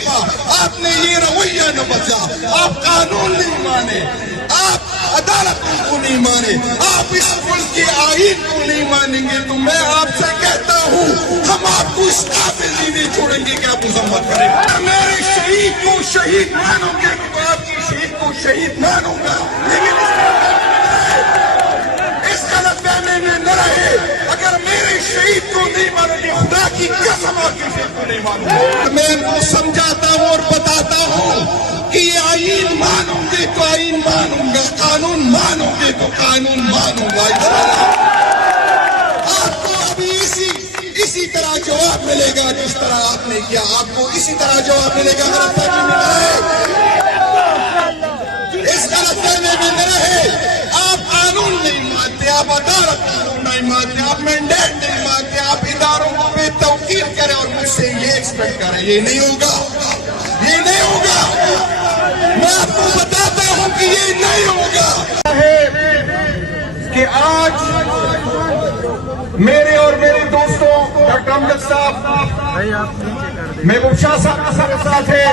شفا، آپ نے یہ رویہ نہ بچا، آپ قانون نہیں مانے، آپ عدالتوں کو نہیں مانے، آپ اس ملک کے آئین کو نہیں مانیں گے، تو میں آپ سے کہتا ہوں ہم آپ کو اس قابل نہیں چھوڑیں گے کہ آپ مذمت کریں۔ میرے شہید کو شہید مانوں گے تو آپ کی شہید کو شہید مانوں گا، لیکن اس غلط فہمی میں نہ رہے۔ اگر میرے شہید کو نہیں مانو گے، خدا کی قسم آپ کی شہید کو نہیں مانوں گا۔ میں ان کو سمجھاتا ہوں اور بتاتا ہوں کہ یہ آئین مانوں گے تو آئین مانوں گا، قانون مانوں گے تو قانون مانوں گا۔ آپ کو ابھی اسی طرح جواب ملے گا جس طرح آپ نے کیا، آپ کو اسی طرح جواب ملے گا۔ غلط فہمی میں نہ رہے، اس غلط فہمی میں نہ رہے۔ آپ قانون نہیں مانتے، آپ عدالت قانون نہیں مانتے، آپ مینڈیٹ نہیں مانتے، آپ اداروں کو بے توقیر کریں اور مجھ سے یہ ایکسپیکٹ کریں، یہ نہیں ہوگا، یہ نہیں ہوگا۔ میں آپ کو بتاتا ہوں کہ یہ نہیں ہوگا کہ آج میرے اور میرے دوستوں ڈاکٹر امجد صاحب، محبوب شاہ صاحب کے ساتھ ہے،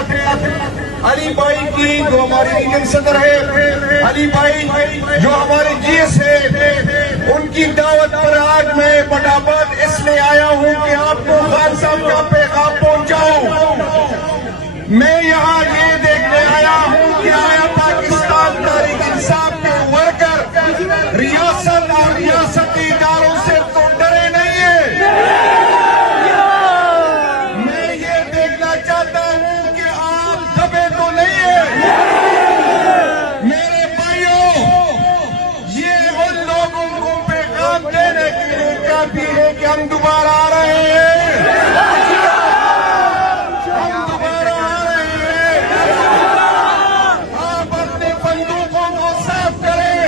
علی بھائی کی جو ہمارے ریجن صدر ہے، علی بھائی جو ہمارے جی ایس ہے، ان کی دعوت پر آج میں پٹاباد اس لیے آیا ہوں کہ آپ کو خان صاحب کا پیغام پہنچاؤں۔ میں یہاں یہ دیکھنے آیا ہوں کہ آیا پاکستان تحریک انصاف کے ورکر ریاست اور ریاستی اداروں سے تو ڈرے نہیں ہیں۔ میں یہ دیکھنا چاہتا ہوں کہ آپ دبے تو نہیں ہیں۔ میرے بھائیوں، یہ ان لوگوں کو پیغام دینے کے لیے کافی ہے کہ ہم دوبارہ آ رہے ہیں، ہم دوبارہ آ رہے ہیں۔ آپ اپنے بندوقوں کو صاف کریں۔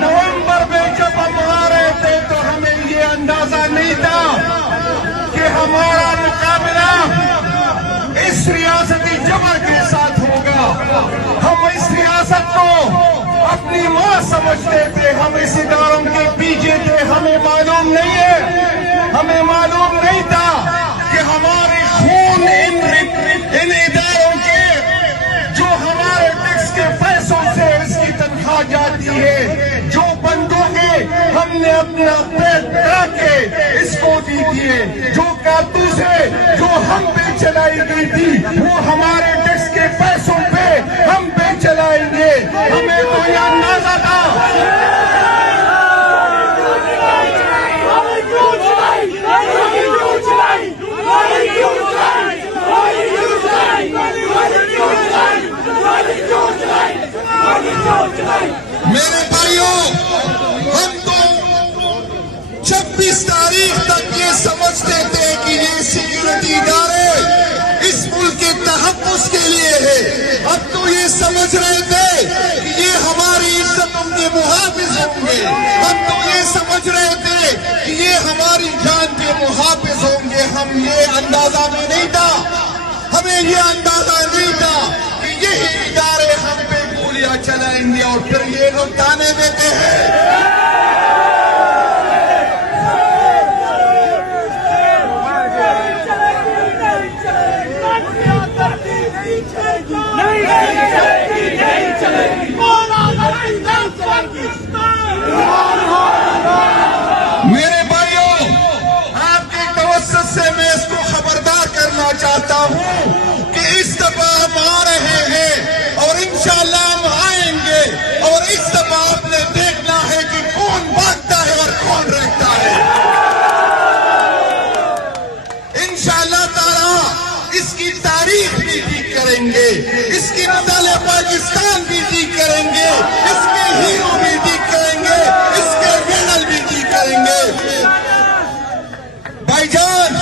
نومبر میں جب ہم آ رہے تھے تو ہمیں یہ اندازہ نہیں تھا کہ ہمارا مقابلہ اس ریاستی جبر کے ساتھ ہوگا۔ ہم اس ریاست کو اپنی ماں سمجھتے تھے، ہم اس اداروں کے پیچھے تھے، ہمیں معلوم نہیں ہے، ہمیں معلوم نہیں تھا کہ ہمارے خون ان اداروں کے جو ہمارے ٹیکس کے پیسوں سے اس کی تنخواہ جاتی ہے، جو بندوقیں ہم نے اپنا پیٹ کرا کے اس کو دی تھی، جو کارتوسیں جو ہم پہ چلائی گئی تھی وہ ہمارے ٹیکس کے پیسوں پہ ہم پہ چلائیں گے۔ ہمیں تو یہ اندازہ تھا۔ میرے بھائیوں، ہم تو 26 تاریخ تک یہ سمجھتے تھے کہ یہ سیکیورٹی ادارے اس ملک کے تحفظ کے لیے ہے۔ اب تو یہ سمجھ رہے تھے کہ یہ ہماری عزتوں کے محافظ ہوں گے، اب تو یہ سمجھ رہے تھے کہ یہ ہماری جان کے محافظ ہوں گے۔ ہم یہ اندازہ میں نہیں تھا، ہمیں یہ اندازہ نہیں تھا کہ یہی ادارے ہم پہ گولیاں چلائیں گے اور پھر یہ لوگ تانے دیتے ہیں۔ میرے بھائیوں، آپ کے توسط سے میں اس کو خبردار کرنا چاہتا ہوں کہ اس دفعہ ہم آ رہے ہیں اور انشاءاللہ ہم آئیں گے، اور اس دفعہ آپ نے دیکھنا ہے کہ کون بھاگتا ہے اور کون رہتا ہے۔ انشاءاللہ تعالی اس کی تاریخ بھی ٹھیک کریں گے، اس کی مطالعہ پاکستان بھی ٹھیک کریں گے، اس کے ہیرو بھی ٹھیک کریں گے، اس کے میڈل بھی ٹھیک کریں گے۔ بھائی جان،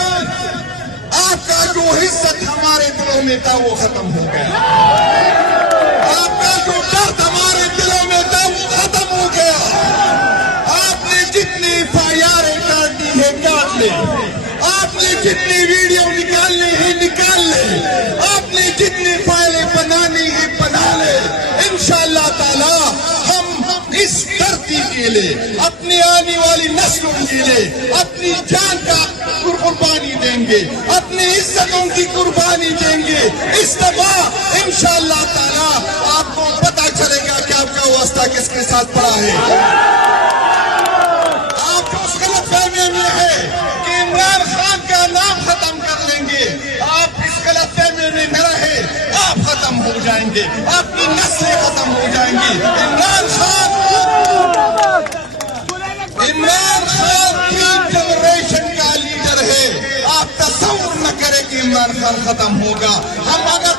آپ کا جو عزت ہمارے دلوں میں تھا وہ ختم ہو گیا، آپ کا جو درد ہمارے دلوں میں تھا وہ ختم ہو گیا۔ آپ نے جتنی FIR کاٹی ہے کاٹ لے، آپ نے جتنی ویڈیو نکالنی ہے نکال لے، آپ نے جتنی فائلیں بنانی ہے بنا لے۔ انشاءاللہ تعالی ہم اس دھرتی کے لیے، اپنی آنے والی نسلوں کے لیے اپنی جان کا قربانی دیں گے، اپنی عزتوں کی قربانی دیں گے. اس دفعہ انشاءاللہ تعالیٰ آپ کو پتا چلے گا کہ آپ کا واسطہ کس کے ساتھ پڑا ہے. آپ جو اس غلط فہمی میں ہے کہ عمران خان کا نام ختم کر لیں گے, آپ اس غلط فہمی میں نہ رہے. آپ ختم ہو جائیں گے, آپ کی نسلیں ختم ہو جائیں گی. عمران خان تین جنریشن کا لیڈر ہے. آپ تصور نہ کریں کہ عمران خان ختم ہوگا. ہم اگر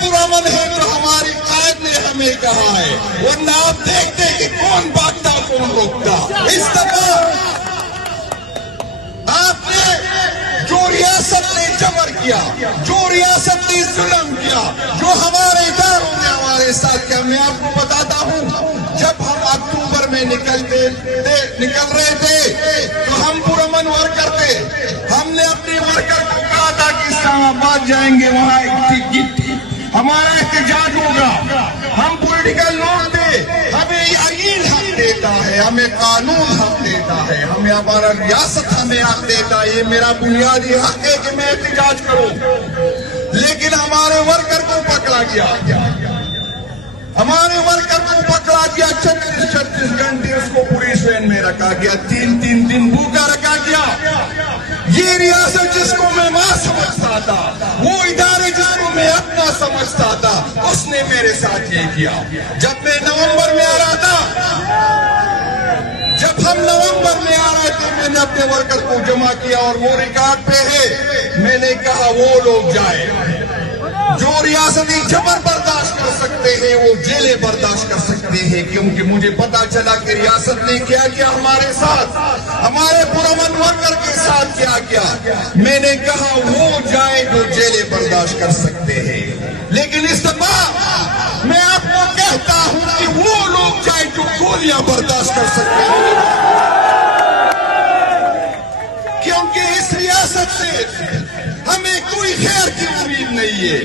پرامن ہیں تو ہماری قائد نے ہمیں کہا ہے, ورنہ آپ دیکھتے کہ کون بھاگتا کون روکتا. اس دفعہ آپ نے جو ریاست نے جبر کیا, جو ریاست نے ظلم کیا, جو ہمارے اداروں نے ہمارے ساتھ کیا, میں آپ کو بتاتا ہوں. جب ہم اکتوبر میں نکل رہے تھے تو ہم پرامن ورکر تھے. ہم نے اپنے ورکر کو کہا تھا کہ اسلام آباد جائیں گے, وہاں ہمارا احتجاج ہوگا. ہم پولیٹیکل لوگ تھے, ہمیں آئین حق دیتا ہے, ہمیں قانون حق دیتا ہے, ہمیں ہمارا ریاست ہمیں حق دیتا ہے. یہ میرا بنیادی حق ہے کہ میں احتجاج کروں. لیکن ہمارے ورکر کو پکڑا گیا, ہمارے ورکر کو پکڑا گیا. 36 گھنٹے اس کو پولیس وین میں رکھا گیا, 3 دن بھوکا رکھا گیا. یہ ریاست جس کو میں ماں سمجھتا تھا, وہ ادارے جس کو میں اپنا سمجھتا تھا, اس نے میرے ساتھ یہ کیا. جب میں نومبر میں آ رہا تھا, جب ہم نومبر میں آ رہے تھے, میں نے اپنے ورکر کو جمع کیا اور وہ ریکارڈ پہ ہے. میں نے کہا وہ لوگ جائیں جو ریاستی جبر برداشت کر سکتے ہیں, وہ جیلیں برداشت کر سکتے ہیں. کیونکہ مجھے پتا چلا کہ ریاست نے کیا کیا ہمارے ساتھ, ہمارے پرامن ورکر کے ساتھ کیا کیا. میں نے کہا وہ جائیں جو جیلیں برداشت کر سکتے ہیں. لیکن اس دفعہ میں آپ کو کہتا ہوں کہ وہ لوگ جائیں جو گولیاں برداشت کر سکتے ہیں. کیونکہ اس ریاست سے ہمیں کوئی خیر کی امید نہیں ہے,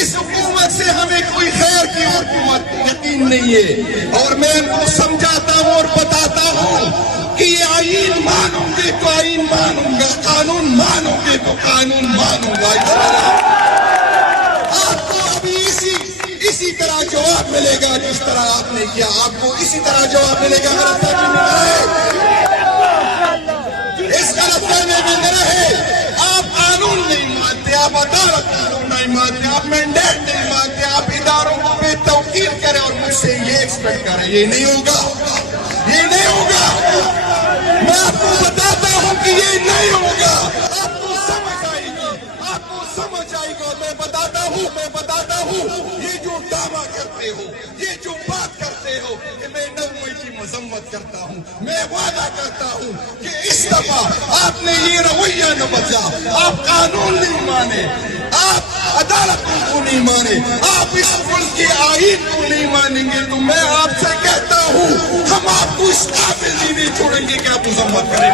اس حکومت سے ہمیں کوئی خیر کی یقین نہیں ہے. اور میں ان کو سمجھاتا ہوں اور بتاتا ہوں کہ یہ آئین مانوں گے تو آئین مانوں گا, قانون مانوں گے تو قانون مانوں گا. آپ کو ابھی اسی طرح جواب ملے گا جس طرح آپ نے کیا. آپ کو اسی طرح جواب ملے گا. اس غلط فہمی میں نہ رہے. آپ قانون نہیں مانتے, آپ عدالت قانون نہیں مانتے, آپ مینڈیٹ نہیں مانتے, آپ اداروں کو بے توقیر کریں اور مجھ سے یہ ایکسپیکٹ کریں. یہ نہیں ہوگا, یہ نہیں ہوگا. میں آپ کو بتاتا ہوں کہ یہ نہیں ہوگا. آپ کو سمجھ آئے گی, آپ کو سمجھ آئے گا. میں بتاتا ہوں یہ جو دعویٰ کرتے ہو, یہ جو بات کرتے ہو کہ میں نومئی کی مذمت کرتا ہوں, میں وعدہ کرتا ہوں کہ اس دفعہ آپ نے یہ رویہ نہ بچا. آپ قانون نہیں مانے, آپ عدالتوں کو نہیں مانے, آپ اس ملک کے آئین کو نہیں مانیں گے, تو میں آپ سے کہتا ہوں ہم آپ کو اس قابل ہی نہیں چھوڑیں گے کہ آپ مذمت کریں.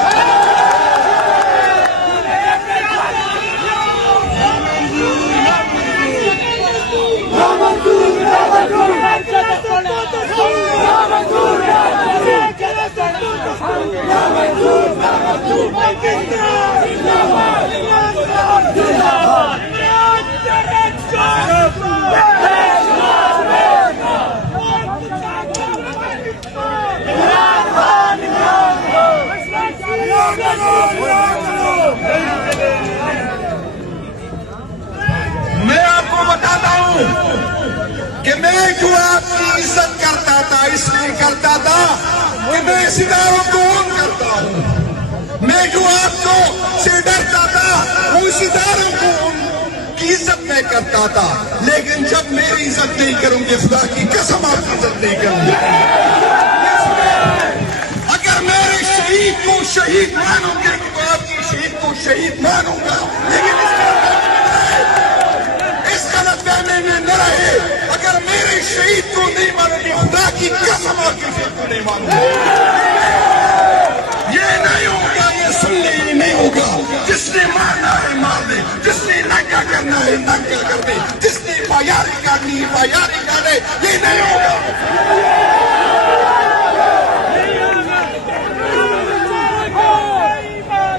میں آپ کو بتاتا ہوں کہ میں جو آپ کی عزت کرتا تھا اس لیے کرتا تھا کہ میں اس اداروں کو اون کرتا ہوں. میں جو آپ کو سے ڈرتا تھا وہ اس اداروں کو کی عزت میں کرتا تھا. لیکن جب میری عزت نہیں کروں گے, خدا کی قسم آپ کی عزت نہیں کروں گے. اگر میرے شہید کو شہید مانوں گے تو آپ کی شہید کو شہید مانوں گا. لیکن اس غلط فہمی میں نہ رہے. اگر میرے شہید کو نہیں مانوں گے, خدا کی قسم آپ کی شہید کو نہیں مانوں گا. یہ نہیں ہوگا, یہ سن لے, یہ نہیں ہوگا. جس نے مارنا ہے مار دے, جس نے ننگا کرنا ہے ننگا کر دے, جس نے فیاری کرنی ہے فیاری کر دے. یہ نہیں ہوگا.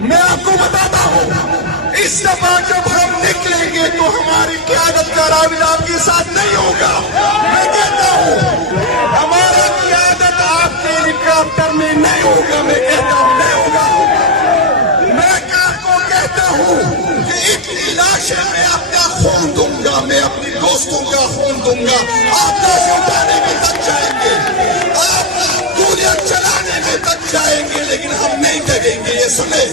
میں آپ کو بتاتا ہوں اس دفعہ جب ہم نکلیں گے تو ہماری قیادت کا راویل آپ کے ساتھ نہیں ہوگا. میں کہتا ہوں ہمارا قیادت آپ کے ہیلی کاپٹر میں نہیں ہوگا. میں کہتا ہوں نہیں ہوگا. میں آپ کو کہتا ہوں کہ اتنی لاشیں میں اپنا خون دوں گا, میں اپنے دوستوں کا خون دوں گا. آپ لاشیں اٹھانے میں تک جائیں گے, آپ گولیاں چلانے میں تک جائیں گے, لیکن ہم نہیں ڈگیں گے. یہ سنیں,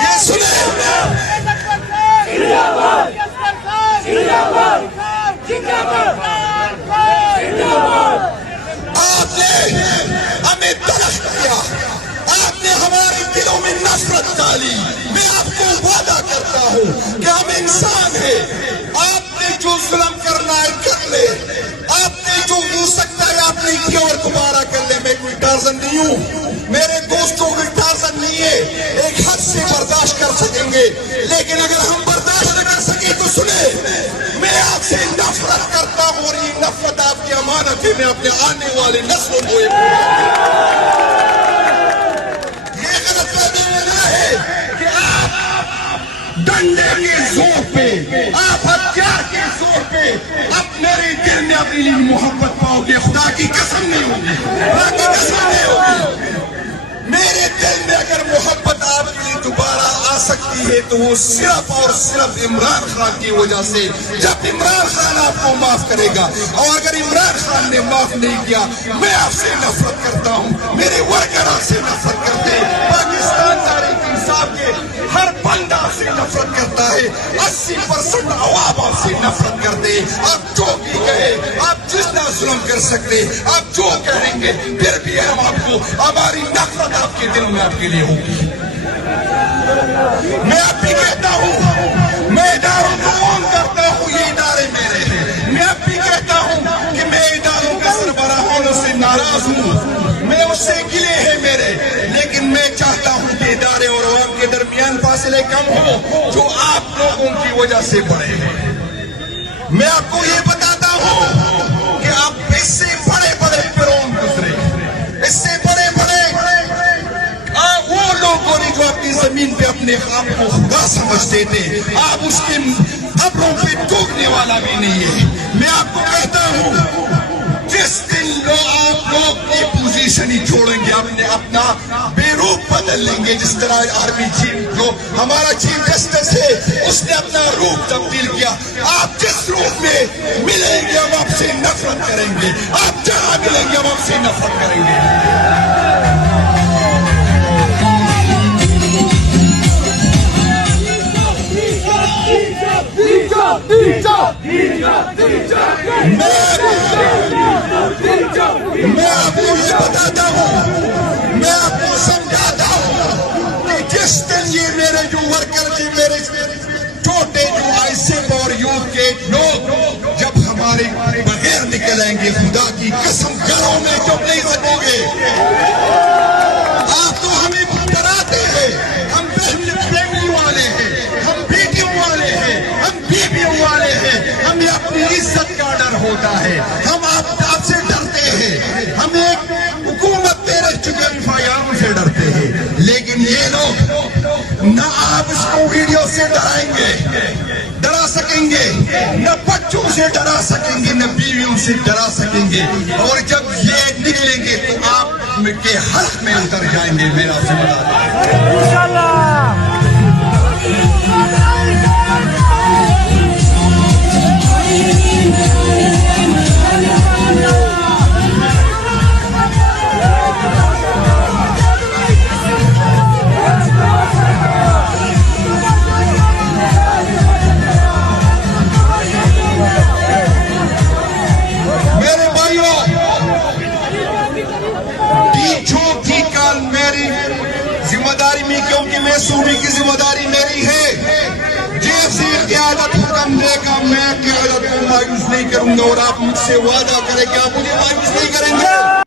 یہ سنیں. آپ نے ہمیں تلخ کیا, آپ نے ہمارے دلوں میں نفرت ڈالی. میں آپ کو وعدہ کرتا ہوں کہ ہم انسان ہیں. آپ نے جو ظلم کرنا ہے کر لے, آپ نے جو ہو سکتا ہے آپ نے کیا اور دوبارہ کر لے. میں کوئی ٹارزن نہیں ہوں, میرے دوستوں کوئی ٹارزن نہیں ہے. ایک حد سے برداشت کر سکیں گے, لیکن اگر ہم برداشت نہ کر سکیں تو سنیں, میں آپ سے نفرت کرتا ہوں اور یہ نفرت آپ کی امانت ہے. میں اپنے آنے والے نسلوں کو یہ غلط فہمی میں نہ ہے کہ آپ ڈنڈے کے زور پہ, آپ ہتھیار کے زور پہ اب میرے دل میں اپنے لیے محبت پاؤ گے. خدا کی قسم نہیں ہوگی, خدا کی قسم نہیں ہوگی. میرے دل میں اگر محبت آپ کے لیے دوبارہ آ سکتی ہے تو وہ صرف اور صرف عمران خان کی وجہ سے. جب عمران خان آپ کو معاف کرے گا, اور اگر عمران خان نے معاف نہیں کیا, میں آپ سے نفرت کرتا ہوں, میرے ورکر آپ سے نفرت کرتے ہیں, پاکستان تحریک انصاف کے ہر بندہ آپ سے نفرت کرتا ہے, 80% عوام آپ سے نفرت کرتے ہیں. آپ جو بھی کہے, آپ جتنا ظلم کر سکتے, آپ جو کہیں گے, پھر بھی ہم آپ کو, ہماری نفرت آپ کے دلوں میں آپ کے لیے ہوگی. میں اب بھی کہتا ہوں, میں اداروں کو عام کرتا ہوں, یہ ادارے میرے ہیں. میں اب بھی کہتا ہوں کہ میں اداروں کا سربراہ ہونے سے ناراض ہوں, میں اس سے گلے ہیں میرے, لیکن میں چاہتا ہوں کہ ادارے اور عوام کے درمیان فاصلے کم ہو جو آپ لوگوں کی وجہ سے بڑھے ہیں. میں آپ کو یہ بتاتا ہوں کہ آپ اس سے بڑے بڑے فرعون گزرے, اس سے بڑے بڑے وہ لوگوں نے جو اپنی زمین پہ اپنے آپ کو خدا سمجھتے تھے, آپ اس کے قبروں پہ ٹوکنے والا بھی نہیں ہے. میں آپ کو کہتا ہوں جس دن آپ لوگ کی پوزیشن ہی چھوڑیں گے, اپنا بے روپ بدل لیں گے, جس طرح آرمی چیف جو ہمارا چیف جسٹس ہے اس نے اپنا روپ تبدیل کیا. آپ جس روپ میں ملیں گے ہم آپ سے نفرت کریں گے, آپ جہاں ملیں گے ہم آپ سے نفرت کریں گے. میں آپ کو یہ بتاتا ہوں, میں آپ کو سمجھاتا ہوں کہ جس دن یہ میرے جو ورکر تھے, میرے چھوٹے جو آئیسپ اور یوتھ کے لوگ جب ہمارے بغیر نکلیں گے, خدا کی قسم گھروں میں چپ نہیں سکو گے. آپ تو ہمیں ڈراتے ہیں, ہم فیملی والے ہیں, ہم بیٹیوں والے ہیں, ہم بیویوں والے ہیں, ہمیں اپنی عزت کا ڈر ہوتا ہے, ہم آپ سے ڈرتے ہیں, ہم ایک حکومت پہ رہ چکے FIR سے ڈرتے ہیں. لیکن یہ لوگ نہ آپ اس کو ویڈیو سے ڈرا سکیں گے, نہ بچوں سے ڈرا سکیں گے, نہ بیویوں سے ڈرا سکیں گے, اور جب یہ نکلیں گے تو آپ کے حلق میں اتر جائیں گے. میرا سے کیونکہ میں صوبے کی ذمہ داری میری ہے. جیسے قیادت حکم دے گا میں قیادت کو مایوس نہیں کروں گا, اور آپ مجھ سے وعدہ کریں کہ آپ مجھے مایوس نہیں کریں گے.